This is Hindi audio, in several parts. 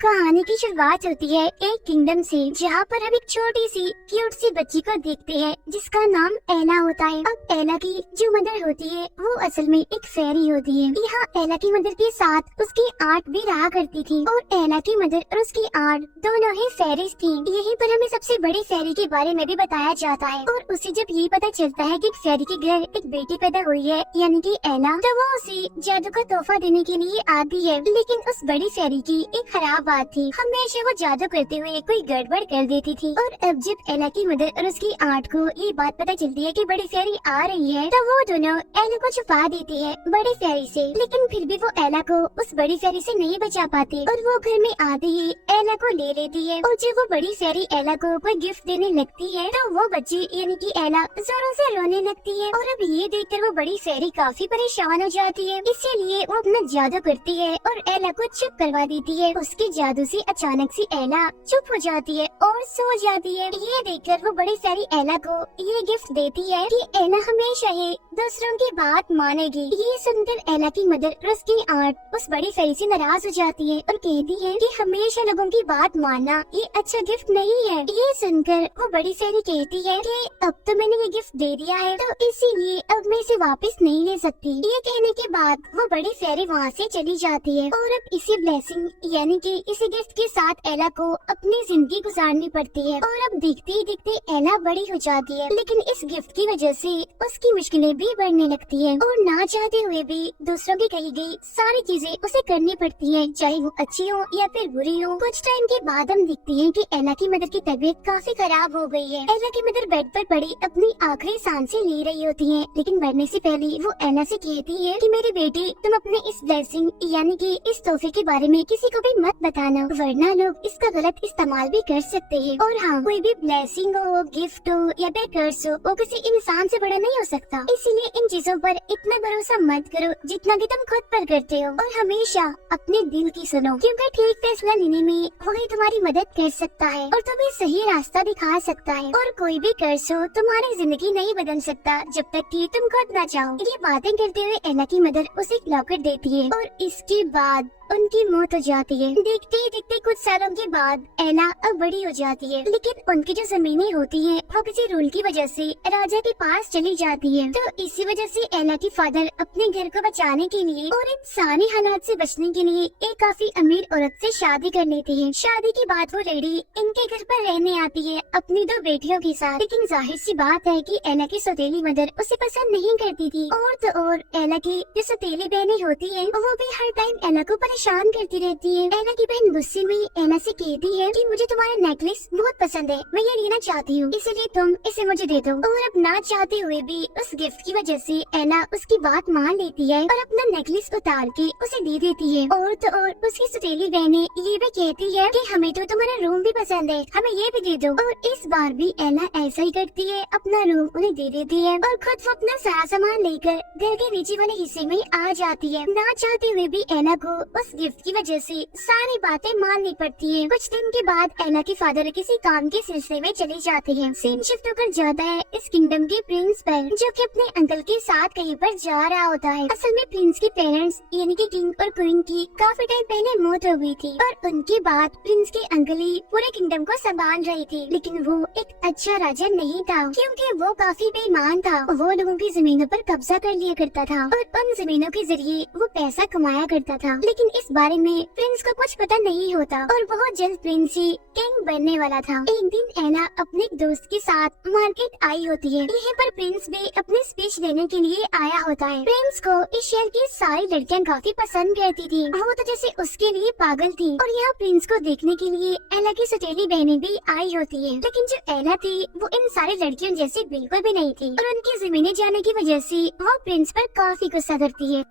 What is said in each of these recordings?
कहानी की शुरुआत होती है एक किंगडम से, जहाँ पर हम एक छोटी सी क्यूट सी बच्ची को देखते हैं जिसका नाम एला होता है। अब एला की जो मदर होती है वो असल में एक फेरी होती है। यहाँ एला की मदर के साथ उसकी आंट भी रहा करती थी और एला की मदर और उसकी आंट दोनों ही फेरीज थी। यहीं पर हमें सबसे बड़ी फेरी के बारे में भी बताया जाता है और उसे जब ये पता चलता है कि फेरी के घर एक बेटी पैदा हुई है यानी कि एला, तो वो उसे जादू का तोहफा देने के लिए आती है। लेकिन उस बड़ी फेरी की एक खराब बात थी, हमेशा वो जादू करते हुए कोई गड़बड़ कर देती थी। और अब जब एला की मदर और उसकी आंट को ये बात पता चलती है कि बड़ी फेरी आ रही है, तो वो दोनों एला को छुपा देती है बड़ी फेरी से। लेकिन फिर भी वो एला को उस बड़ी फेरी से नहीं बचा पाती और वो घर में आते ही एला को ले लेती है। और जब वो बड़ी फेरी एला को कोई गिफ्ट देने लगती है तो वो बच्ची यानी कि एला जोरों से रोने लगती है। और अब ये देखकर वो बड़ी फेरी काफी परेशान हो जाती है, इसीलिए वो अपना जादू करती है और एला को चुप करवा देती है। उसके जादू से अचानक से एला चुप हो जाती है और सो जाती है। ये देखकर वो बड़ी सारी एला को ये गिफ्ट देती है कि एला हमेशा ही दूसरों की बात मानेगी। ये सुनकर एला की मदर और उसकी आंट उस बड़ी फेरी से नाराज हो जाती है और कहती है कि हमेशा लोगों की बात मानना ये अच्छा गिफ्ट नहीं है। ये सुनकर वो बड़ी फेरी कहती है कि अब तो मैंने ये गिफ्ट दे दिया है तो इसीलिए अब मैं इसे वापस नहीं ले सकती। ये कहने के बाद वो बड़ी फेरी वहाँ से चली जाती है और अब इसी ब्लेसिंग यानी कि इसी गिफ्ट के साथ एला को अपनी जिंदगी गुजारनी पड़ती है। और अब देखते ही देखते एला बड़ी हो जाती है, लेकिन इस गिफ्ट की वजह से उसकी मुश्किलें भी बढ़ने लगती है और ना चाहते हुए भी दूसरों की कही गई सारी चीजें उसे करनी पड़ती है, चाहे वो अच्छी हो या फिर बुरी हो। कुछ टाइम के बाद हम देखते हैं कि एला की मदर की तबीयत काफी खराब हो गई है। एला की मदर बेड पर पड़ी अपनी आखिरी सांसें ले रही होती है, लेकिन मरने से पहले वो एला से कहती है कि मेरी बेटी तुम अपने इस ब्लेसिंग यानी कि इस तोहफे के बारे में किसी को भी मत बताना, वरना लोग इसका गलत इस्तेमाल भी कर सकते हैं। और हाँ, कोई भी ब्लेसिंग हो, गिफ्ट हो या फिर कर्स हो, वो किसी इंसान से बड़ा नहीं हो सकता। इसीलिए इन चीजों पर इतना भरोसा मत करो जितना कि तुम खुद पर करते हो और हमेशा अपने दिल की सुनो, क्योंकि ठीक फैसला लेने में वही तुम्हारी मदद कर सकता है और तुम्हें सही रास्ता दिखा सकता है। और कोई भी कर्स हो तुम्हारी जिंदगी नहीं बदल सकता जब तक कि तुम खुद न चाहो। ये बातें करते हुए एला की मदर उसे एक लॉकेट देती है और इसके बाद उनकी मौत हो जाती है। देखते ही देखते कुछ सालों के बाद एला अब बड़ी हो जाती है, लेकिन उनकी जो जमीनें होती हैं वो किसी रूल की वजह से राजा के पास चली जाती है। तो इसी वजह से एला की फादर अपने घर को बचाने के लिए और इंसानी हालात से बचने के लिए एक काफी अमीर औरत से शादी कर लेती है। शादी के बाद वो लेडी इनके घर पर रहने आती है अपनी दो बेटियों के साथ, लेकिन जाहिर सी बात है कि एला की सौतेली मदर उसे पसंद नहीं करती थी। और तो और एला की जो सौतेली बहनें होती है वो भी हर टाइम एला को परेशान करती रहती है। एला की बहन गुस्से में एला से कहती है कि मुझे तुम्हारा नेकलेस बहुत पसंद है, मैं ये लेना चाहती हूँ, इसलिए तुम इसे मुझे दे दो। और अब ना चाहते हुए भी उस गिफ्ट की वजह से एला उसकी बात मान लेती है और अपना नेकलेस उतार के उसे दे देती है। और तो और उसकी सौतेली बहनें ये भी कहती है कि हमें तो तुम्हारा रूम भी पसंद है, हमें ये भी दे दो। और इस बार भी एला ऐसा ही करती है, अपना रूम उन्हें दे देती है और खुद वो अपना सारा सामान लेकर घर के नीचे वाले हिस्से में आ जाती है। ना चाहते हुए भी एला को उस गिफ्ट की वजह से सारी बातें माननी पड़ती है। कुछ दिन के बाद एला के फादर किसी काम के सिलसिले में चले जाते हैं। सीन शिफ्ट होकर जाता है इस किंगडम के प्रिंस पर, जो कि अपने अंकल के साथ कहीं पर जा रहा होता है। असल में प्रिंस के पेरेंट्स यानी कि किंग और क्वीन की काफी टाइम पहले मौत हो गई थी और उनके बाद प्रिंस के अंकल ही पूरे किंगडम को संभाल रहे थे। लेकिन वो एक अच्छा राजा नहीं था, क्योंकि वो काफी बेईमान था। वो लोगों की जमीनों पर कब्जा कर लिया करता था और उन जमीनों के जरिए वो पैसा कमाया करता था। लेकिन इस बारे में प्रिंस को कुछ पता नहीं होता और बहुत जल्द प्रिंस ही किंग बनने वाला था। एक दिन एला अपने दोस्त के साथ मार्केट आई होती है। यहीं पर प्रिंस भी अपनी स्पीच देने के लिए आया होता है। प्रिंस को इस शहर की सारी लड़कियां काफी पसंद करती थी, वो तो जैसे उसके लिए पागल थी। और यहाँ प्रिंस को देखने के लिए एला की सौतेली बहनें भी आई होती है, लेकिन जो एला थी वो इन सारी लड़कियों जैसी बिल्कुल भी नहीं थी और उनकी जमीनें जाने की वजह से वो प्रिंस पर काफी गुस्सा करती है।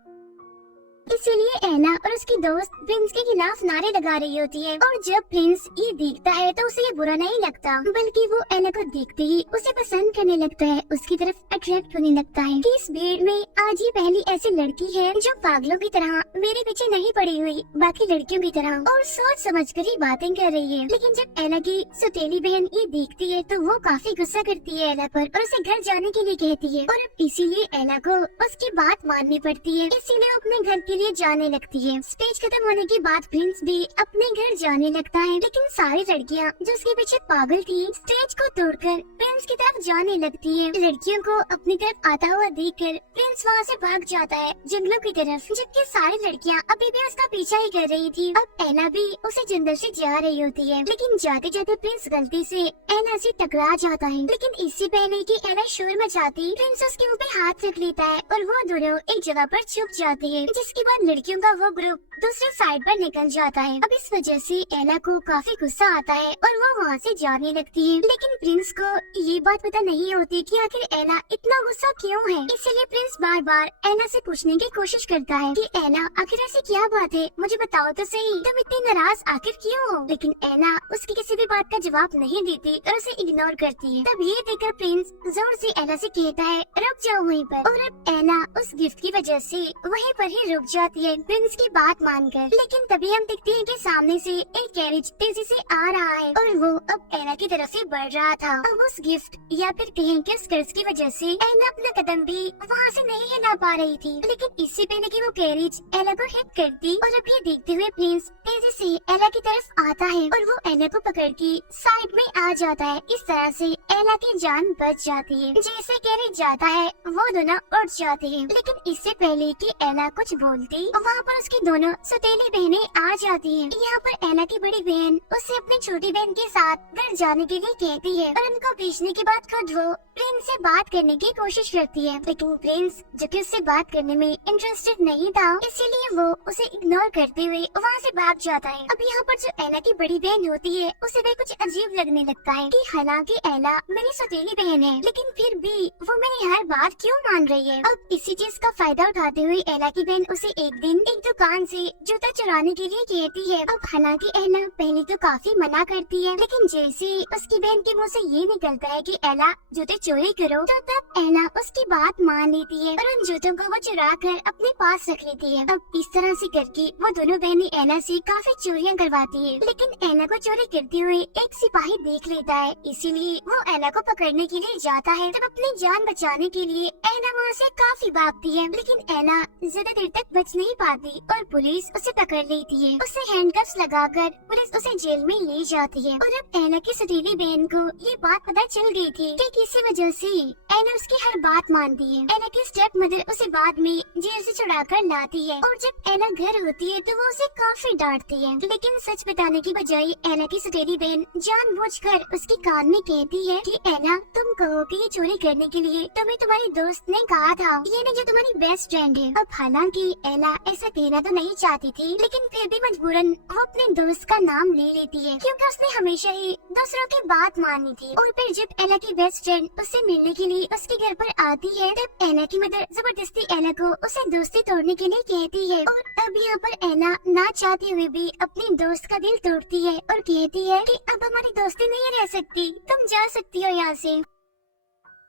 इसीलिए एला और उसकी दोस्त प्रिंस के खिलाफ नारे लगा रही होती है। और जब प्रिंस ये देखता है तो उसे ये बुरा नहीं लगता, बल्कि वो एला को देखते ही उसे पसंद करने लगता है, उसकी तरफ अट्रैक्ट होने लगता है कि इस भीड़ में आज ही पहली ऐसी लड़की है जो पागलों की तरह मेरे पीछे नहीं पड़ी हुई बाकी लड़कियों की तरह और सोच समझ कर ही बातें कर रही है। लेकिन जब एला की सौतेली बहन ये देखती है तो वो काफी गुस्सा करती है एला पर और उसे घर जाने के लिए कहती है। और अब इसीलिए एला को उसकी बात माननी पड़ती है, इसीलिए वो अपने घर के के लिए जाने लगती है। स्पीच खत्म होने के बाद प्रिंस भी अपने घर जाने लगता है, लेकिन सारी लड़कियां जो उसके पीछे पागल थी स्टेज को तोड़कर प्रिंस की तरफ जाने लगती है। लड़कियों को अपनी तरफ आता हुआ देखकर प्रिंस वहाँ से भाग जाता है जंगलों की तरफ, जबकि सारी लड़कियां अभी भी उसका पीछा ही कर रही थी। अब एला भी उसे जंगल से जा रही होती है, लेकिन जाते जाते प्रिंस गलती से एला से टकरा जाता है। लेकिन इससे पहले कि एला शोर मचाती, प्रिंस उसके मुंह पे हाथ रख लेता है और वो दोनों एक जगह पर छुप जाते हैं, जिसके बाद लड़कियों का वो ग्रुप दूसरे साइड पर निकल जाता है। अब इस वजह से एला को काफी गुस्सा आता है और वो वहाँ से जाने लगती है, लेकिन प्रिंस को ये बात पता नहीं होती कि आखिर एला इतना गुस्सा क्यों है। इसीलिए प्रिंस बार बार एला से पूछने की कोशिश करता है कि एला आखिर ऐसी क्या बात है, मुझे बताओ तो सही, तुम इतनी नाराज आखिर क्यों हो। लेकिन एला उसकी किसी भी बात का जवाब नहीं देती और उसे इग्नोर करती है। तब ये देखकर प्रिंस जोर से एला से कहता है रुक जाओ वहीं पर, और अब एला उस गिफ्ट की वजह से वहीं पर ही रुक जाती है प्रिंस की बात मानकर। लेकिन तभी हम देखते हैं कि सामने से एक कैरेज तेजी से आ रहा है और वो अब एला की तरफ से बढ़ रहा था। अब उस गिफ्ट या फिर कहें कि उस कर्ज की वजह से एला अपना कदम भी वहाँ से नहीं हिला पा रही थी। लेकिन इससे पहले कि वो कैरेज एला को हिट करती, और अब ये देखते हुए प्रिंस तेजी से एला की तरफ आता है और वो एला को पकड़ के साइड में आ जाता है। इस तरह से एला की जान बच जाती है। जैसे कैरेज जाता है वो दोनों उठ जाते हैं, लेकिन इससे पहले कि एला कुछ बोलती वहाँ पर उसकी दोनों सौतेली बहनें आ जाती हैं। यहाँ पर एला की बड़ी बहन उससे अपनी छोटी बहन के साथ घर जाने के लिए कहती है और उनको भेजने के बाद खुद वो प्रिंस से बात करने की कोशिश करती है, लेकिन प्रिंस जो कि उससे बात करने में इंटरेस्टेड नहीं था, इसीलिए वो उसे इग्नोर करते हुए वहाँ से भाग जाता है। अब यहाँ पर जो एला की बड़ी बहन होती है उसे भी कुछ अजीब लगने लगता है कि हालांकि एला मेरी सौतेली बहन है, लेकिन फिर भी वो मेरी हर बात क्यों मान रही है। अब इसी चीज का फायदा उठाते हुए एला की बहन उसे एक दिन एक दुकान से जूता चुराने के लिए कहती है। अब हालांकि एला पहले तो काफी मना करती है, लेकिन जैसे उसकी बहन के मुँह से ये निकलता है कि एला जूते चोरी करो, तो तब एला उसकी बात मान लेती है और उन जूतों को वो चुरा कर अपने पास रख लेती है। अब इस तरह से करके वो दोनों बहनें एला से काफी चोरियां करवाती है, लेकिन एला को चोरी करते हुए एक सिपाही देख लेता है, इसीलिए वो एला को पकड़ने के लिए जाता है। तब अपनी जान बचाने के लिए एला वहाँ से काफी भागती है, लेकिन एला ज्यादा देर तक बच नहीं पाती और पुलिस उसे पकड़ लेती है। उसे हैंडकफ्स लगाकर पुलिस उसे जेल में ले जाती है। और अब एला की सौतेली बहन को ये बात पता चल गई थी कि किसी वजह से एला उसकी हर बात मानती है। एला की स्टेप मदर उसे बाद में जेल से छुड़ाकर लाती है और जब एला घर होती है तो वो उसे काफी डांटती है, लेकिन सच बताने की बजाय एला की सौतेली बहन जानबूझकर उसके कान में कहती है कि एला तुम कहो कि ये चोरी करने के लिए तुम्हें तुम्हारी दोस्त ने कहा था, ये नहीं जो तुम्हारी बेस्ट फ्रेंड है। अब हालांकि एला ऐसा कहना तो नहीं चाहती थी, लेकिन फिर भी मजबूरन वो अपने दोस्त का नाम ले लेती है, क्योंकि उसने हमेशा ही दूसरों की बात मानी थी। और फिर जब एला की बेस्ट फ्रेंड उससे मिलने के लिए उसके घर पर आती है, तब एला की मदर जबरदस्ती एला को उसे दोस्ती तोड़ने के लिए कहती है। और अब यहाँ पर एला ना चाहते हुए भी अपनी दोस्त का दिल तोड़ती है और कहती है कि अब हमारी दोस्ती नहीं रह सकती, तुम जा सकती हो यहाँ से।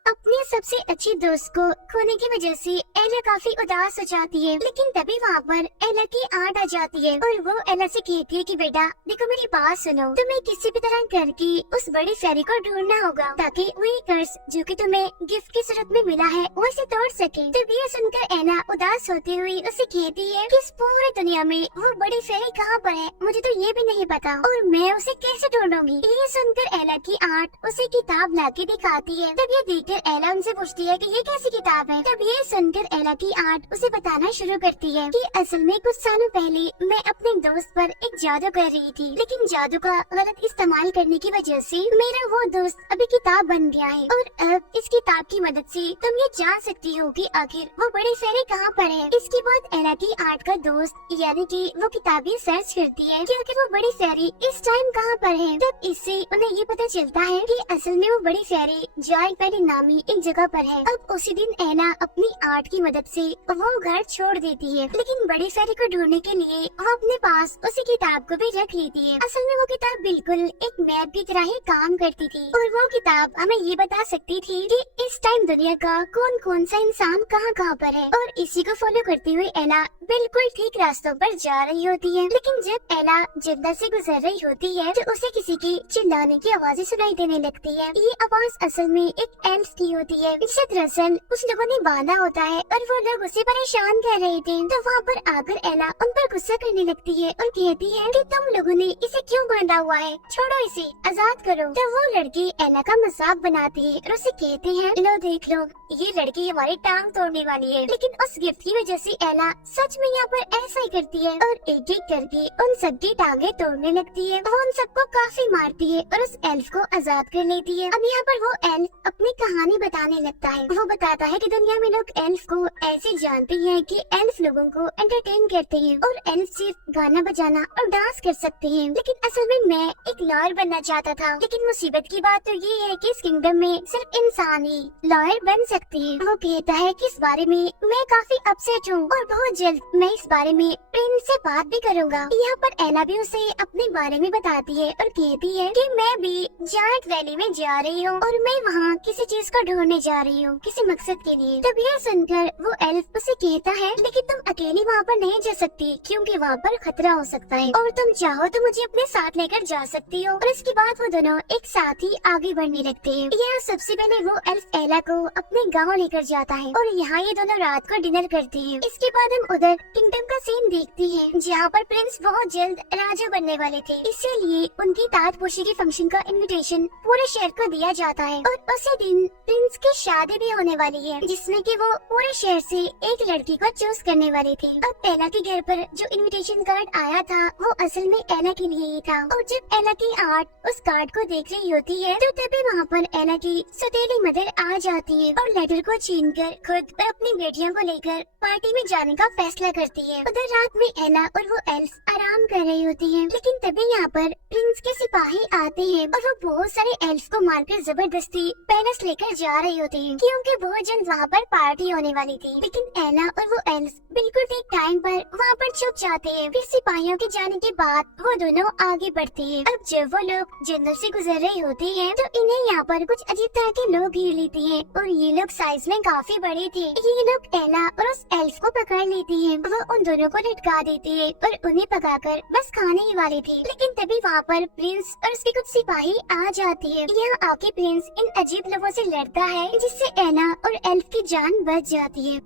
अपनी सबसे अच्छी दोस्त को खोने की वजह से एला काफी उदास हो जाती है, लेकिन तभी वहाँ पर एला की आंट आ जाती है और वो एला से कहती है कि बेटा देखो मेरी बात सुनो, तुम्हें किसी भी तरह करके उस बड़ी फेरी को ढूंढना होगा ताकि वही कर्ज जो कि तुम्हें गिफ्ट की सूरत में मिला है वो इसे तोड़ सके। तब ये सुनकर एला उदास होते हुए उसे कहती है कि इस पूरी दुनिया में वो बड़ी फेरी कहाँ पर है, मुझे तो ये भी नहीं पता और मैं उसे कैसे ढूंढूंगी। ये सुनकर एला की आंट उसे किताब लाके दिखाती है। तब ये देखकर एला उनसे पूछती है कि ये कैसी किताब है। तब ये सुनकर एला की आंट उसे बताना शुरू करती है कि असल में कुछ सालों पहले मैं अपने दोस्त पर एक जादू कर रही थी, लेकिन जादू का गलत इस्तेमाल करने की वजह से मेरा वो दोस्त अभी किताब बन गया है और अब इस किताब की मदद से तुम ये जान सकती हो कि आखिर वो बड़ी फेरी कहाँ पर है। इसके बाद एला की आंट का दोस्त यानी कि वो किताबें सर्च करती है कि आखिर वो बड़ी फेरी इस टाइम कहाँ पर है। तब इससे उन्हें ये पता चलता है कि असल में वो बड़ी फेरी जॉइंट पेरी नामी एक जगह पर है। अब उसी दिन एला अपनी आर्ट की मदद से वो घर छोड़ देती है, लेकिन बड़ी फेरी को ढूंढने के लिए वो अपने पास उसी किताब को भी रख लेती है। असल में वो किताब बिल्कुल एक मैप की तरह ही काम करती थी और वो किताब हमें ये बता सकती थी कि इस टाइम दुनिया का कौन कौन सा इंसान कहाँ कहाँ पर है। और इसी को फॉलो करते हुए एला बिल्कुल ठीक रास्तों पर जा रही होती है, लेकिन जब एला जंगल से गुजर रही होती है तो उसे किसी की चिल्लाने की आवाजें सुनाई देने लगती है। ये आवाज असल में एक एल्फ की होती है, जिसे दरअसल कुछ लोगों ने बांधा होता है और वो लोग उसे परेशान कर रहे थे। तो वहाँ पर आकर एला उन पर गुस्सा करने लगती है और कहती है कि तुम लोगों ने इसे क्यों बांधा हुआ है, छोड़ो इसे, आजाद करो। तो वो लड़के एला का मजाक बनाते हैं और उसे कहते हैं, लो देख लो, ये लड़की हमारी टांग तोड़ने वाली है। लेकिन उस गिफ्ट की वजह से एला सच में यहाँ पर ऐसा ही करती है और एक एक करके उन सबकी टांगे तोड़ने लगती है। वो उन सबको काफी मारती है और उस एल्फ को आजाद कर लेती है। अब यहाँ पर वो एल्फ अपनी कहानी बताने लगता है। वो बताता है कि दुनिया में लोग एल्फ को ऐसे जानते हैं कि एल्फ लोगों को एंटरटेन करते हैं और एल्फ सिर्फ गाना बजाना और डांस कर सकते हैं। लेकिन असल में मैं एक लॉयर बनना चाहता था। लेकिन मुसीबत की बात तो ये है कि इस किंगडम में सिर्फ इंसान ही लॉयर बन सकते हैं। वो कहता है कि इस बारे में मैं काफी अपसेट हूँ और बहुत जल्द मैं इस बारे में प्रिंस से बात भी करूँगा। यहाँ पर एला भी उसे अपने बारे में बताती है और कहती है कि मैं भी जायंट वैली में जा रही हूँ और मैं वहाँ किसी चीज को ढूंढने जा रही हूँ किसी मकसद के लिए। तब यह सुनकर वो एल्फ उसे कहता है, लेकिन तुम अकेली वहाँ पर नहीं जा सकती क्योंकि वहाँ पर खतरा हो सकता है और तुम चाहो तो मुझे अपने साथ लेकर जा सकती हो। और इसके बाद वो दोनों एक साथ ही आगे बढ़ने लगते हैं। यहाँ सबसे पहले वो एल्फ एला को अपने गाँव लेकर जाता है और यहाँ ये दोनों रात को डिनर करते हैं। इसके बाद हम उधर किंगडम का सीन देखते हैं जहाँ पर प्रिंस बहुत जल्द राजा बनने वाले थे, इसीलिए उनकी ताजपोशी के फंक्शन का इनविटेशन पूरे शहर को दिया जाता है और उसी दिन प्रिंस की शादी भी होने वाली है, जिसमें कि वो पूरे शहर से एक लड़की को चूज करने वाले थे। अब एला के घर पर जो इनविटेशन कार्ड आया था वो असल में एला के लिए ही था और जब एला की आर्ट उस कार्ड को देख रही होती है तो तभी वहाँ पर एला की सौतेली मदर आ जाती है और लेटर को छीनकर खुद और अपनी बेटियों को लेकर पार्टी में जाने का फैसला करती है। उधर रात में एला और वो एल्फ आराम कर रही होती है, लेकिन तभी यहाँ पर प्रिंस के सिपाही आते हैं और वो बहुत सारे एल्फ को मारकर जबरदस्ती पैलेस लेकर जा रहे होते हैं क्योंकि बहुत जल्द वहाँ पर पार्टी होने वाली थी। लेकिन एला और वो एल्फ बिल्कुल ठीक टाइम पर वहाँ पर छुप जाते हैं। फिर सिपाहियों के जाने के बाद वो दोनों आगे बढ़ते हैं। अब जब वो लोग जंगल से गुजर रहे होते हैं तो इन्हें यहाँ पर कुछ अजीब तरह के लोग घेर लेते हैं और ये लोग साइज में काफी बड़े थे। ये लोग एला और उस एल्फ को पकड़ लेते हैं। वो उन दोनों को लटका देते हैं और उन्हें पकाकर बस खाने ही वाले थे। लेकिन तभी वहाँ पर प्रिंस और उसके कुछ सिपाही आ जाते हैं। यहाँ आके प्रिंस इन अजीब लोगों से लड़ता है जिससे एला और एल्फ की जान बच जाती है।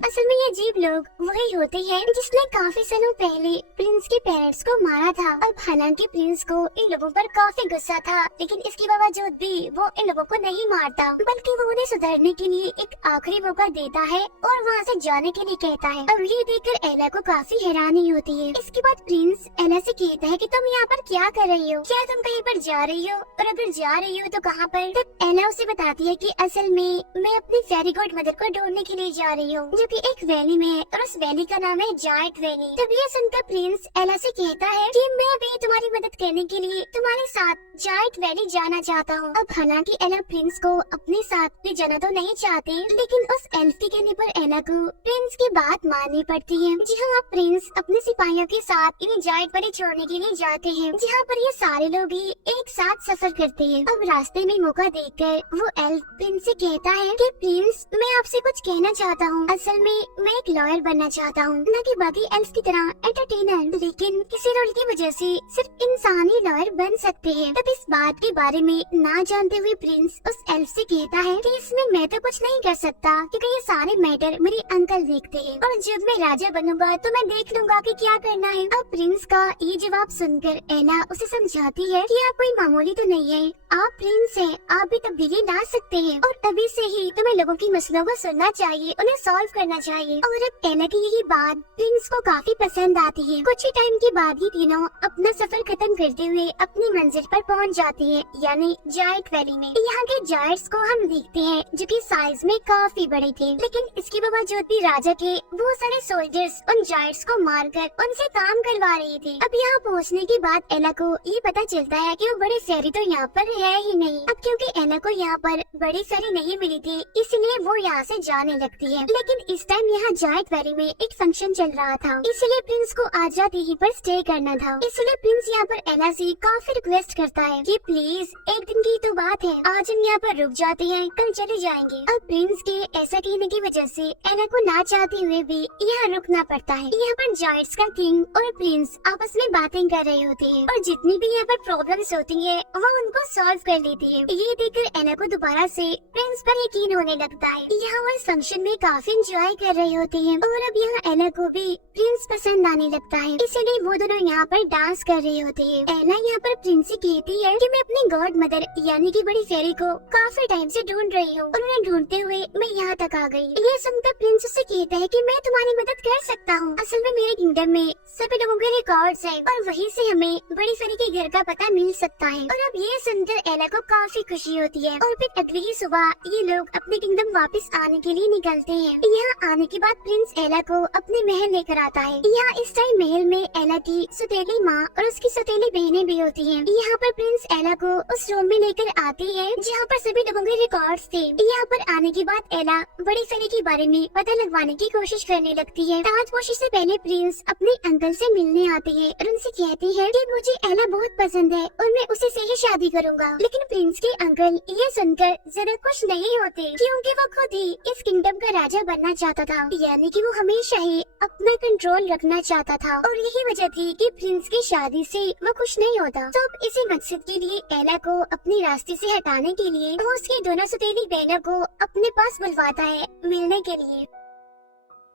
असल में ये अजीब लोग वही होते हैं जिसने काफी सालों पहले प्रिंस के पेरेंट्स को मारा था। अब हालांकि प्रिंस को इन लोगों पर काफी गुस्सा था, लेकिन इसके बावजूद भी वो इन लोगों को नहीं मारता, बल्कि वो उन्हें सुधरने के लिए एक आखिरी मौका देता है और वहाँ से जाने के लिए कहता है। अब ये देखकर एला को काफी हैरानी होती है। इसके बाद प्रिंस एला से कहता है कि तुम यहाँ पर क्या कर रही हो, क्या तुम कहीं पर जा रही हो और अगर जा रही हो तो कहाँ पर। तब एला उसे बताती है कि असल में मैं अपनी फेरी गॉड मदर को ढूंढने के लिए जा रही हूँ कि एक वैली में है और उस वैली का नाम है जायंट वैली। तब ये सुनकर प्रिंस एला से कहता है कि मैं भी तुम्हारी मदद करने के लिए तुम्हारे साथ जायंट वैली जाना चाहता हूँ। अब हालांकि एला प्रिंस को अपने साथ ले जाना तो नहीं चाहते, लेकिन उस एल्फ के कहने पर एला को प्रिंस की बात माननी पड़ती है। जी हाँ, प्रिंस अपने सिपाहियों के साथ इन्हें जायंट वैली छोड़ने के लिए जाते हैं, जहाँ पर ये सारे लोग ही एक साथ सफर करते हैं। अब रास्ते में मौका देखकर वो एल्फ प्रिंस से कहता है कि प्रिंस मैं आपसे कुछ कहना चाहता हूँ। असल में मैं एक लॉयर बनना चाहता हूँ, न कि बाकी एल्फ की तरह एंटरटेनर। लेकिन किसी रोल की वजह से सिर्फ इंसान ही लॉयर बन सकते हैं। तब इस बात के बारे में ना जानते हुए प्रिंस उस एल्फ से कहता है कि इसमें मैं तो कुछ नहीं कर सकता क्योंकि ये सारे मैटर मेरे अंकल देखते हैं और जब मैं राजा बनूंगा तो मैं देख लूंगा कि क्या करना है। अब प्रिंस का ये जवाब सुनकर एला उसे समझाती है कि आप कोई मामूली तो नहीं है, आप प्रिंस हैं, आप भी तब्दीली ला सकते हैं और अभी से ही तुम्हें लोगों की मसलों को सुनना चाहिए, उन्हें सॉल्व करना चाहिए। और अब एला की यही बात प्रिंस को काफी पसंद आती है। कुछ ही टाइम के बाद ही तीनों अपना सफर खत्म करते हुए अपनी मंजिल पर पहुंच जाते हैं, यानी जायंट वैली में। यहाँ के जायंट्स को हम देखते हैं जो कि साइज में काफी बड़े थे, लेकिन इसके बावजूद भी राजा के बहुत सारे सोल्जर्स उन जायंट्स को मारकर उनसे काम करवा रहे थे। अब यहाँ पहुँचने के बाद एला को ये पता चलता है कि वो बड़े शहरी तो यहाँ पर है ही नहीं। अब क्योंकि एला को यहाँ पर बड़ी शहरी नहीं मिली थी, इसलिए वो यहाँ से जाने लगती है। लेकिन इस टाइम यहाँ जायंट वैली में एक फंक्शन चल रहा था, इसलिए प्रिंस को आज रात यहीं पर स्टे करना था। इसलिए प्रिंस यहाँ पर एला से काफी रिक्वेस्ट करता है कि प्लीज एक दिन की तो बात है, आज हम यहाँ पर रुक जाते हैं, कल चले जाएंगे। अब प्रिंस के ऐसा कहने की वजह से एला को ना चाहते हुए भी यहाँ रुकना पड़ता है। यहाँ पर जायंट्स का किंग और प्रिंस आपस में बातें कर रहे होते हैं और जितनी भी यहाँ पर प्रॉब्लम्स होती है वो उनको सॉल्व कर लेती है। ये देखकर एला को दोबारा से प्रिंस पर यकीन होने लगता है। यहाँ वो इस फंक्शन में काफी एंजॉय कर रहे होते हैं और अब यहाँ एला को भी प्रिंस पसंद आने लगता है, इसलिए वो दोनों यहाँ पर डांस कर रहे होते हैं। एला यहाँ पर प्रिंस से कहती है कि मैं अपनी गॉड मदर यानी कि बड़ी फेरी को काफी टाइम से ढूंढ रही हूँ और उन्हें ढूंढते हुए मैं यहाँ तक आ गई। ये सुनकर प्रिंस उससे कहता है कि मैं तुम्हारी मदद कर सकता हूँ। असल में मेरे किंगडम में सभी लोगों के रिकॉर्ड्स हैं और वहीं से हमें बड़ी फेरी के घर का पता मिल सकता है। और अब ये सुनकर एला को काफी खुशी होती है और फिर अगली ही सुबह ये लोग अपने किंगडम वापस आने के लिए निकलते हैं। यहाँ आने के बाद प्रिंस एला को अपने महल लेकर आता है। यहाँ इस टाइम महल में एला की सौतेली माँ और उसकी सौतेली बहनें भी होती हैं। यहाँ पर प्रिंस एला को उस रूम में लेकर आती है जहाँ पर सभी लोगों के रिकॉर्ड्स थे। यहाँ पर आने के बाद एला बड़ी फेरी के बारे में पता लगवाने की कोशिश करने लगती है। ताजपोशी से पहले प्रिंस अपने अंकल से मिलने आती है और उनसे कहती है कि मुझे एला बहुत पसंद है और मैं उसी से ही शादी करूँगा। लेकिन प्रिंस के अंकल ये सुनकर जरा खुश नहीं होते क्योंकि वो खुद ही इस किंगडम का राजा बनना चाहता था, यानी कि वो हमेशा ही अपना कंट्रोल रखना चाहता था और यही वजह थी कि प्रिंस की शादी से वो खुश नहीं होता। तो अब इसी मकसद के लिए एला को अपने रास्ते से हटाने के लिए वो उसकी दोनों सौतेली बहनों को अपने पास बुलवाता है मिलने के लिए।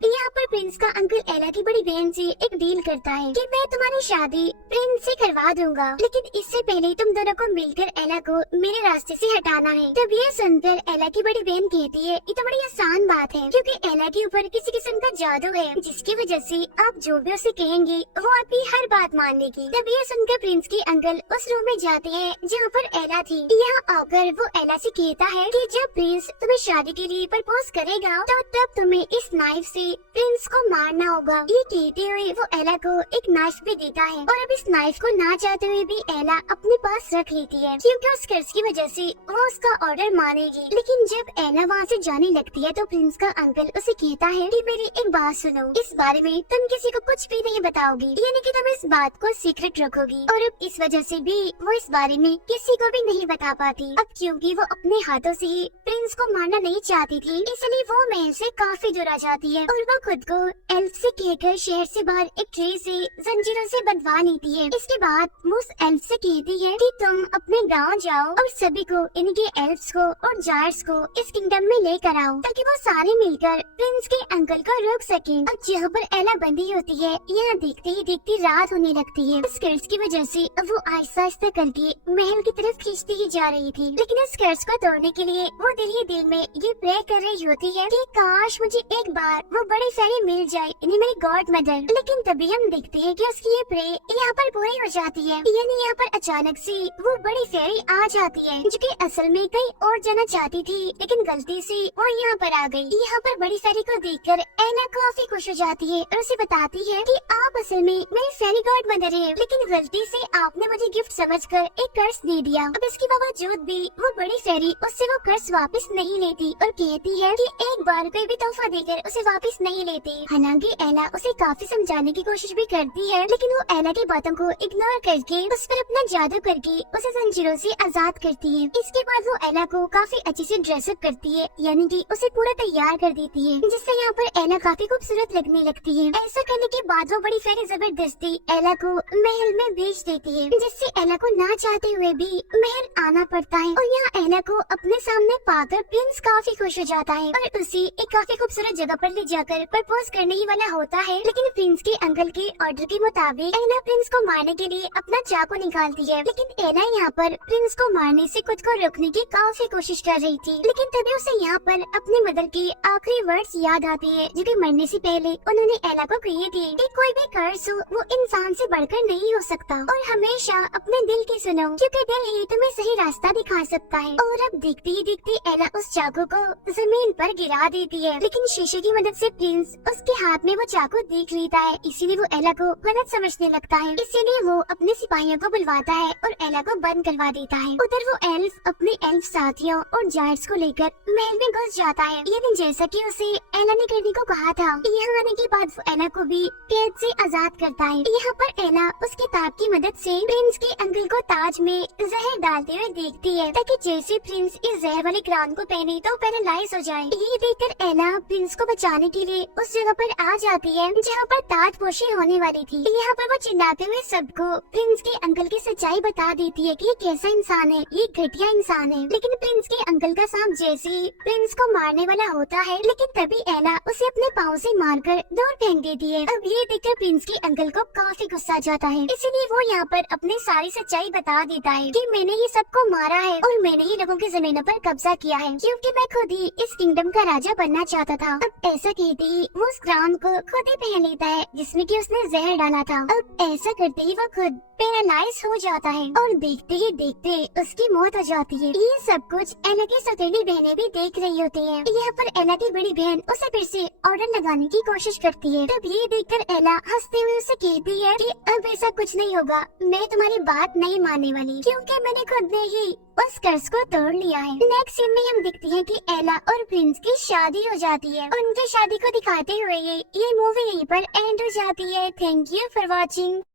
यहाँ पर प्रिंस का अंकल एला की बड़ी बहन से एक डील करता है कि मैं तुम्हारी शादी प्रिंस से करवा दूंगा, लेकिन इससे पहले तुम दोनों को मिलकर एला को मेरे रास्ते से हटाना है। तब ये सुनकर एला की बड़ी बहन कहती है ये तो बड़ी आसान बात है क्योंकि एला के ऊपर किसी किस्म का जादू है जिसकी वजह से आप जो भी उसे कहेंगे वो आपकी हर बात मान लेगी। तब ये सुनकर प्रिंस के अंकल उस रूम में जाते हैं जहाँ पर एला थी। यहाँ आकर वो एला से कहता है कि जब प्रिंस तुम्हें शादी के लिए प्रपोज करेगा तो तब तुम्हें इस नाइफ से प्रिंस को मारना होगा। ये कहते हुए वो एला को एक नाइफ भी देता है और अब इस नाइफ को ना चाहते हुए भी एला अपने पास रख लेती है क्योंकि उस कर्ज की वजह से वो उसका ऑर्डर मानेगी। लेकिन जब एला वहाँ से जाने लगती है तो प्रिंस का अंकल उसे कहता है कि मेरी एक बात सुनो, इस बारे में तुम किसी को कुछ भी नहीं बताओगी, यानी कि तुम इस बात को सीक्रेट रखोगी। और अब इस वजह से भी वो इस बारे में किसी को भी नहीं बता पाती। अब क्योंकि वो अपने हाथों से ही प्रिंस को मारना नहीं चाहती थी, इसलिए वो महल से काफी दूर आ जाती है और वो खुद को एल्फ से कहकर शहर से बाहर एक ट्री से जंजीरों से बंधवा लेती है। इसके बाद वो उस एल्फ से कहती है कि तुम अपने गांव जाओ और सभी को इनके एल्फ्स को और जायंट्स को इस किंगडम में लेकर आओ ताकि वो सारे मिलकर प्रिंस के अंकल को रोक सकें। अब जहाँ पर एला बंदी होती है यहाँ देखते ही देखते रात होने लगती है। इस कर्ज की वजह से वो आहिस्ता आहिस्ता करके महल की तरफ खींचती ही जा रही थी, लेकिन इस कर्ज को तोड़ने के लिए वो दिल ही दिल में ये प्रे कर रही होती है कि काश मुझे एक बार वो बड़ी फेरी मिल जाए, यानी मेरी गॉड मदर। लेकिन तभी हम देखते हैं कि उसकी ये प्रे यहाँ पर पूरी हो जाती है, यानी यहाँ पर अचानक से वो बड़ी फेरी आ जाती है जो कि असल में कहीं और जाना चाहती थी लेकिन गलती से वो यहाँ पर आ गई। यहाँ पर बड़ी फेरी को देखकर एला काफी खुश हो जाती है और उसे बताती है कि आप असल में मेरी फेरी गॉड मदर है, लेकिन गलती से आपने मुझे गिफ्ट समझकर एक कर्ज दे दिया। अब इसके बावजूद भी वो बड़ी फेरी उससे वो कर्ज वापस नहीं लेती और कहती है कि एक बार कोई भी तोहफा देकर उसे वापस नहीं लेती। हालांकि एला उसे काफी समझाने की कोशिश भी करती है, लेकिन वो एला की बातों को इग्नोर करके उस पर अपना जादू करके उसे जंजीरों से आजाद करती है। इसके बाद वो एला को काफी अच्छे से ड्रेसअप करती है, यानी कि उसे पूरा तैयार कर देती है, जिससे यहाँ पर एला काफी खूबसूरत लगने लगती है। ऐसा करने के बाद वो बड़ी फेरी जबरदस्ती एला को महल में भेज देती है, जिससे एला को ना चाहते हुए भी महल आना पड़ता है। और यहाँ एला को अपने सामने पाकर प्रिंस काफी खुश हो जाता है और उसे एक काफी खूबसूरत जगह पर ले जाकर प्रपोज करने ही वाला होता है। लेकिन प्रिंस के अंकल के ऑर्डर के मुताबिक एला प्रिंस को मारने के लिए अपना चाकू निकालती है, लेकिन एला यहाँ पर प्रिंस को मारने से खुद को रोकने की काफी कोशिश कर रही थी। लेकिन तभी उसे यहाँ पर अपने मदर के आखिरी वर्ड्स याद आते हैं जो कि मरने से पहले उन्होंने एला को कहे थे कि कोई भी कर्ज हो वो इंसान से बढ़कर नहीं हो सकता और हमेशा अपने दिल की सुनो क्योंकि दिल ही तुम्हें सही रास्ता दिखा सकता है। और अब देखते ही देखते एला उस चाकू को जमीन पर गिरा देती है, लेकिन शीशे की मदद से प्रिंस उसके हाथ में वो चाकू देख लेता है, इसीलिए वो एला को गलत समझने लगता है। इसीलिए वो अपने सिपाहियों को बुलवाता है और एला को बंद करवा देता है। उधर वो एल्फ अपने एल्फ साथियों और जायंट्स को लेकर महल में घुस जाता है। लेकिन जैसा कि उसे एला ने करने को कहा था, यहाँ आने के बाद वो एला को भी कैद से आजाद करता है। यहाँ पर एला उसके ताप की मदद से प्रिंस के अंकल को ताज में जहर डालते हुए देखती है, ताकि जैसे प्रिंस इस जहर वाली क्राउन को पहने तो पैरालाइज हो जाए। ये देखकर एला प्रिंस को बचाने के लिए उस जगह पर आ जाती है जहाँ पर ताजपोशी होने वाली थी। यहाँ पर वो चिल्लाते हुए सबको प्रिंस के अंकल की सच्चाई बता देती है कि ये कैसा इंसान है, ये घटिया इंसान है। लेकिन प्रिंस के अंकल का सांप जैसे ही प्रिंस को मारने वाला होता है, लेकिन तभी एला उसे अपने पाँव से मारकर दूर फेंक देती है। अब ये देखकर प्रिंस के अंकल को काफी गुस्सा जाता है, इसीलिए वो यहाँ पर अपनी सारी सच्चाई बता देता है कि मैंने ही सबको मारा है और मैंने ही लोगों की जमीनों पर कब्जा किया है, क्योंकि मैं खुद ही इस किंगडम का राजा बनना चाहता था। अब ऐसा कहते ही वो उस क्राउन को खुद ही पहन लेता है जिसमें कि उसने जहर डाला था। अब ऐसा करते ही वो खुद पैरालाइज हो जाता है और देखते ही देखते उसकी मौत हो जाती है। ये सब कुछ एला की सौतेली बहनें भी देख रही होती है। यहाँ पर एला की बड़ी बहन उसे फिर से ऑर्डर लगाने की कोशिश करती है। तब ये देखकर एला हंसते हुए उसे कहती है कि अब ऐसा कुछ नहीं होगा, मैं तुम्हारी बात नहीं मानने वाली, क्योंकि मैंने खुद ने ही उस कर्ज को तोड़ लिया है। नेक्स्ट सीन में हम देखते हैं कि एला और प्रिंस की शादी हो जाती है। उनकी शादी को दिखाते हुए ये मूवी यहीं पर एंड हो जाती है। Thank you for watching.